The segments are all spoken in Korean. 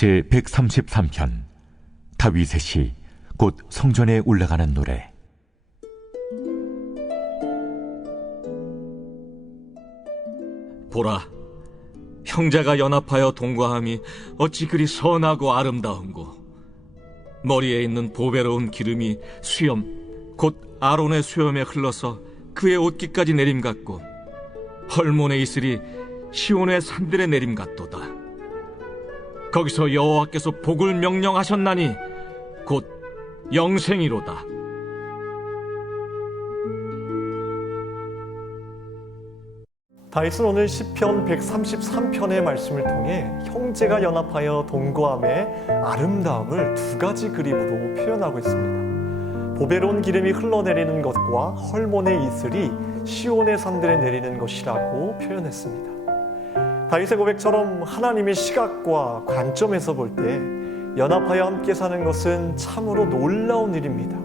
제133편 다윗의 시 곧 성전에 올라가는 노래. 보라, 형제가 연합하여 동거함이 어찌 그리 선하고 아름다운고, 머리에 있는 보배로운 기름이 수염 곧 아론의 수염에 흘러서 그의 옷깃까지 내림 같고, 헐몬의 이슬이 시온의 산들의 내림 같도다. 거기서 여호와께서 복을 명령하셨나니 곧 영생이로다. 다윗은 오늘 시편 133편의 말씀을 통해 형제가 연합하여 동거함의 아름다움을 두 가지 그림으로 표현하고 있습니다. 보배로운 기름이 흘러내리는 것과 헐몬의 이슬이 시온의 산들에 내리는 것이라고 표현했습니다. 다윗의 고백처럼 하나님의 시각과 관점에서 볼 때 연합하여 함께 사는 것은 참으로 놀라운 일입니다.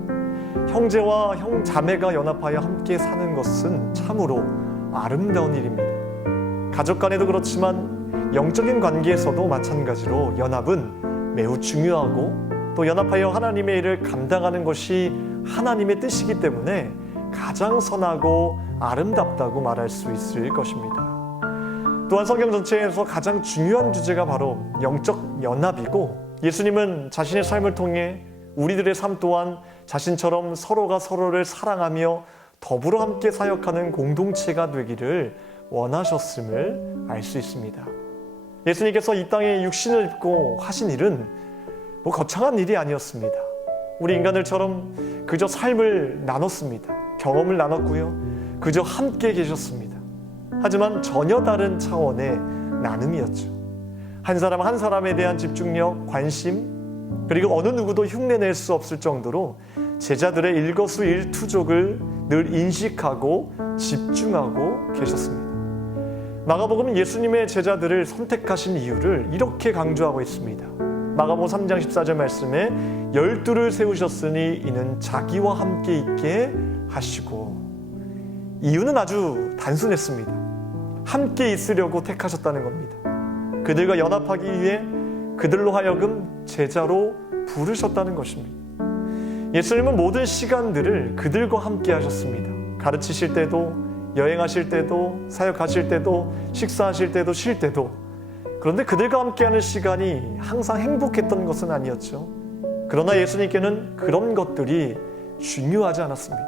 형제와 자매가 연합하여 함께 사는 것은 참으로 아름다운 일입니다. 가족 간에도 그렇지만 영적인 관계에서도 마찬가지로 연합은 매우 중요하고, 또 연합하여 하나님의 일을 감당하는 것이 하나님의 뜻이기 때문에 가장 선하고 아름답다고 말할 수 있을 것입니다. 또한 성경 전체에서 가장 중요한 주제가 바로 영적 연합이고, 예수님은 자신의 삶을 통해 우리들의 삶 또한 자신처럼 서로가 서로를 사랑하며 더불어 함께 사역하는 공동체가 되기를 원하셨음을 알 수 있습니다. 예수님께서 이 땅에 육신을 입고 하신 일은 거창한 일이 아니었습니다. 우리 인간들처럼 그저 삶을 나눴습니다. 경험을 나눴고요. 그저 함께 계셨습니다. 하지만 전혀 다른 차원의 나눔이었죠. 한 사람 한 사람에 대한 집중력, 관심, 그리고 어느 누구도 흉내낼 수 없을 정도로 제자들의 일거수일투족을 늘 인식하고 집중하고 계셨습니다. 마가복음은 예수님의 제자들을 선택하신 이유를 이렇게 강조하고 있습니다. 마가복음 3장 14절 말씀에 12를 세우셨으니 이는 자기와 함께 있게 하시고, 이유는 아주 단순했습니다. 함께 있으려고 택하셨다는 겁니다. 그들과 연합하기 위해 그들로 하여금 제자로 부르셨다는 것입니다. 예수님은 모든 시간들을 그들과 함께 하셨습니다. 가르치실 때도, 여행하실 때도, 사역하실 때도, 식사하실 때도, 쉴 때도. 그런데 그들과 함께하는 시간이 항상 행복했던 것은 아니었죠. 그러나 예수님께는 그런 것들이 중요하지 않았습니다.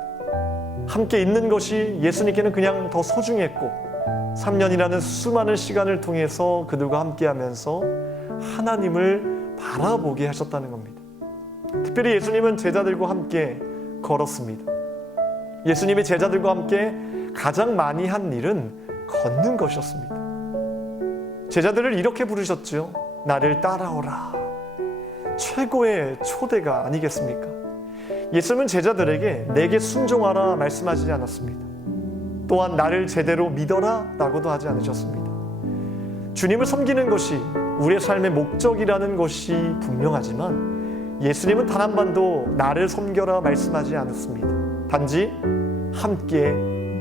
함께 있는 것이 예수님께는 그냥 더 소중했고, 3년이라는 수많은 시간을 통해서 그들과 함께하면서 하나님을 바라보게 하셨다는 겁니다. 특별히 예수님은 제자들과 함께 걸었습니다. 예수님이 제자들과 함께 가장 많이 한 일은 걷는 것이었습니다. 제자들을 이렇게 부르셨죠. 나를 따라오라. 최고의 초대가 아니겠습니까? 예수님은 제자들에게 내게 순종하라 말씀하지 않았습니다. 또한 나를 제대로 믿어라 라고도 하지 않으셨습니다. 주님을 섬기는 것이 우리의 삶의 목적이라는 것이 분명하지만 예수님은 단 한 번도 나를 섬겨라 말씀하지 않았습니다. 단지 함께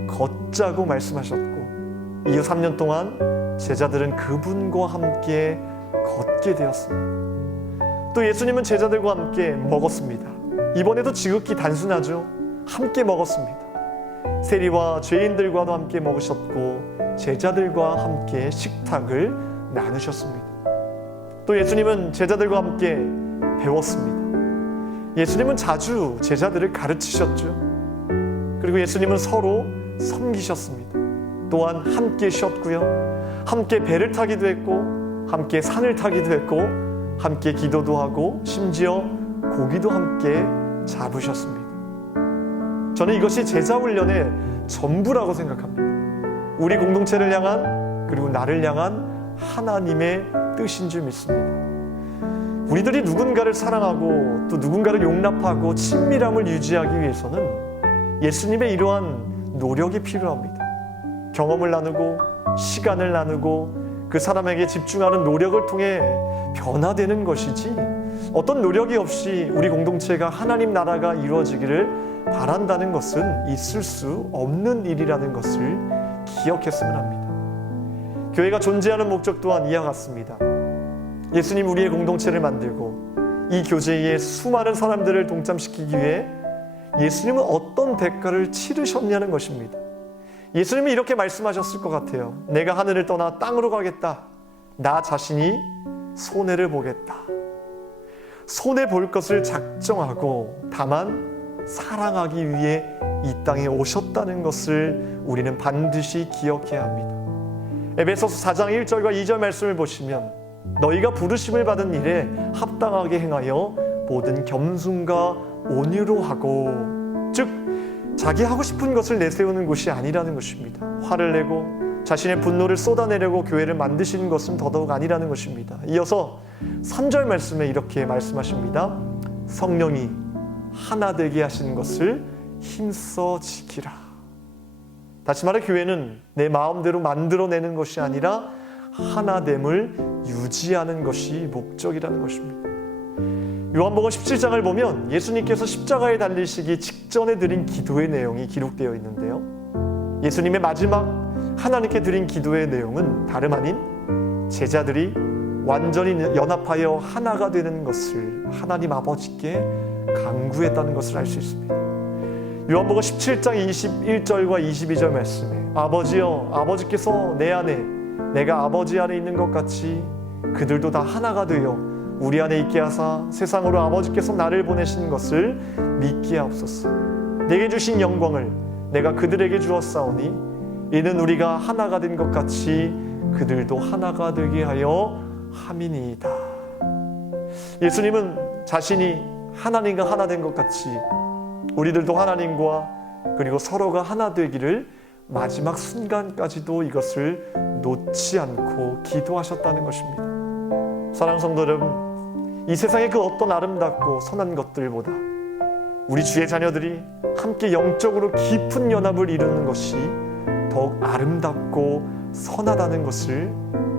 걷자고 말씀하셨고, 이후 3년 동안 제자들은 그분과 함께 걷게 되었습니다. 또 예수님은 제자들과 함께 먹었습니다. 이번에도 지극히 단순하죠. 함께 먹었습니다. 세리와 죄인들과도 함께 먹으셨고, 제자들과 함께 식탁을 나누셨습니다. 또 예수님은 제자들과 함께 배웠습니다. 예수님은 자주 제자들을 가르치셨죠. 그리고 예수님은 서로 섬기셨습니다. 또한 함께 쉬었고요. 함께 배를 타기도 했고, 함께 산을 타기도 했고, 함께 기도도 하고, 심지어 고기도 함께 잡으셨습니다. 저는 이것이 제자 훈련의 전부라고 생각합니다. 우리 공동체를 향한, 그리고 나를 향한 하나님의 뜻인 줄 믿습니다. 우리들이 누군가를 사랑하고 또 누군가를 용납하고 친밀함을 유지하기 위해서는 예수님의 이러한 노력이 필요합니다. 경험을 나누고 시간을 나누고 그 사람에게 집중하는 노력을 통해 변화되는 것이지, 어떤 노력이 없이 우리 공동체가 하나님 나라가 이루어지기를 바란다는 것은 있을 수 없는 일이라는 것을 기억했으면 합니다. 교회가 존재하는 목적 또한 이와 같습니다. 예수님 우리의 공동체를 만들고 이 교제에 수많은 사람들을 동참시키기 위해 예수님은 어떤 대가를 치르셨냐는 것입니다. 예수님이 이렇게 말씀하셨을 것 같아요. 내가 하늘을 떠나 땅으로 가겠다. 나 자신이 손해를 보겠다. 손해 볼 것을 작정하고 다만 사랑하기 위해 이 땅에 오셨다는 것을 우리는 반드시 기억해야 합니다. 에베소서 4장 1절과 2절 말씀을 보시면 너희가 부르심을 받은 일에 합당하게 행하여 모든 겸손과 온유로 하고, 즉 자기 하고 싶은 것을 내세우는 것이 아니라는 것입니다. 화를 내고 자신의 분노를 쏟아내려고 교회를 만드시는 것은 더더욱 아니라는 것입니다. 이어서 3절 말씀에 이렇게 말씀하십니다. 성령이 하나 되게 하시는 것을 힘써 지키라. 다시 말해 교회는 내 마음대로 만들어내는 것이 아니라 하나됨을 유지하는 것이 목적이라는 것입니다. 요한복음 17장을 보면 예수님께서 십자가에 달리시기 직전에 드린 기도의 내용이 기록되어 있는데요. 예수님의 마지막 하나님께 드린 기도의 내용은 다름 아닌 제자들이 완전히 연합하여 하나가 되는 것을 하나님 아버지께 간구했다는 것을 알 수 있습니다. 요한복음 17장 21절과 22절 말씀에 아버지여, 아버지께서 내 안에 내가 아버지 안에 있는 것 같이 그들도 다 하나가 되어 우리 안에 있게 하사 세상으로 아버지께서 나를 보내신 것을 믿게 하옵소서. 내게 주신 영광을 내가 그들에게 주었사오니 이는 우리가 하나가 된 것 같이 그들도 하나가 되게 하여 함이니이다. 예수님은 자신이 하나님과 하나 된 것 같이 우리들도 하나님과 그리고 서로가 하나 되기를 마지막 순간까지도 이것을 놓지 않고 기도하셨다는 것입니다. 사랑하는 성도 여러분, 이 세상의 그 어떤 아름답고 선한 것들보다 우리 주의 자녀들이 함께 영적으로 깊은 연합을 이루는 것이 더욱 아름답고 선하다는 것을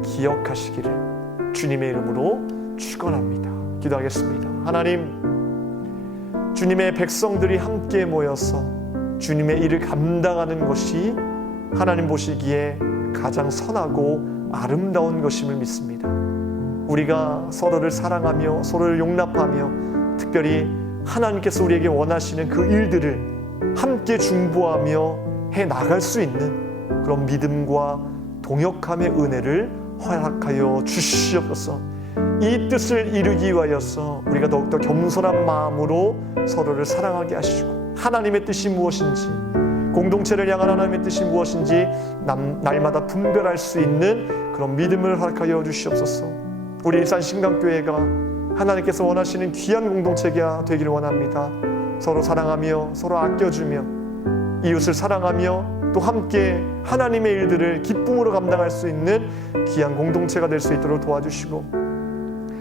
기억하시기를 주님의 이름으로 축원합니다. 기도하겠습니다. 하나님, 주님의 백성들이 함께 모여서 주님의 일을 감당하는 것이 하나님 보시기에 가장 선하고 아름다운 것임을 믿습니다. 우리가 서로를 사랑하며 서로를 용납하며 특별히 하나님께서 우리에게 원하시는 그 일들을 함께 중보하며 해 나갈 수 있는 그런 믿음과 동역함의 은혜를 허락하여 주시옵소서. 이 뜻을 이루기 위하여서 우리가 더욱더 겸손한 마음으로 서로를 사랑하게 하시고 하나님의 뜻이 무엇인지, 공동체를 향한 하나님의 뜻이 무엇인지 날마다 분별할 수 있는 그런 믿음을 허락하여 주시옵소서. 우리 일산 신강교회가 하나님께서 원하시는 귀한 공동체가 되기를 원합니다. 서로 사랑하며 서로 아껴주며 이웃을 사랑하며 또 함께 하나님의 일들을 기쁨으로 감당할 수 있는 귀한 공동체가 될 수 있도록 도와주시고,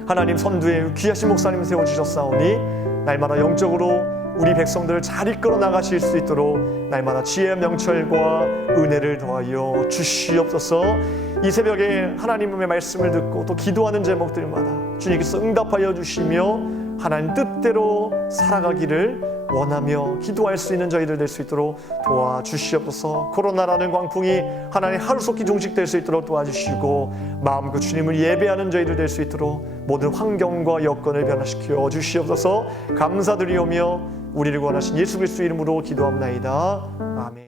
하나님 선두에 귀하신 목사님 세워주셨사오니 날마다 영적으로 우리 백성들을 잘 이끌어 나가실 수 있도록 날마다 지혜와 명철과 은혜를 더하여 주시옵소서. 이 새벽에 하나님의 말씀을 듣고 또 기도하는 제목들마다 주님께서 응답하여 주시며 하나님 뜻대로 살아가기를 원하며 기도할 수 있는 저희들 될 수 있도록 도와주시옵소서. 코로나라는 광풍이 하나님 하루속히 종식될 수 있도록 도와주시고 마음껏 주님을 예배하는 저희들 될 수 있도록 모든 환경과 여건을 변화시켜 주시옵소서. 감사드리오며 우리를 구원하신 예수 그리스도 이름으로 기도합나이다. 아멘.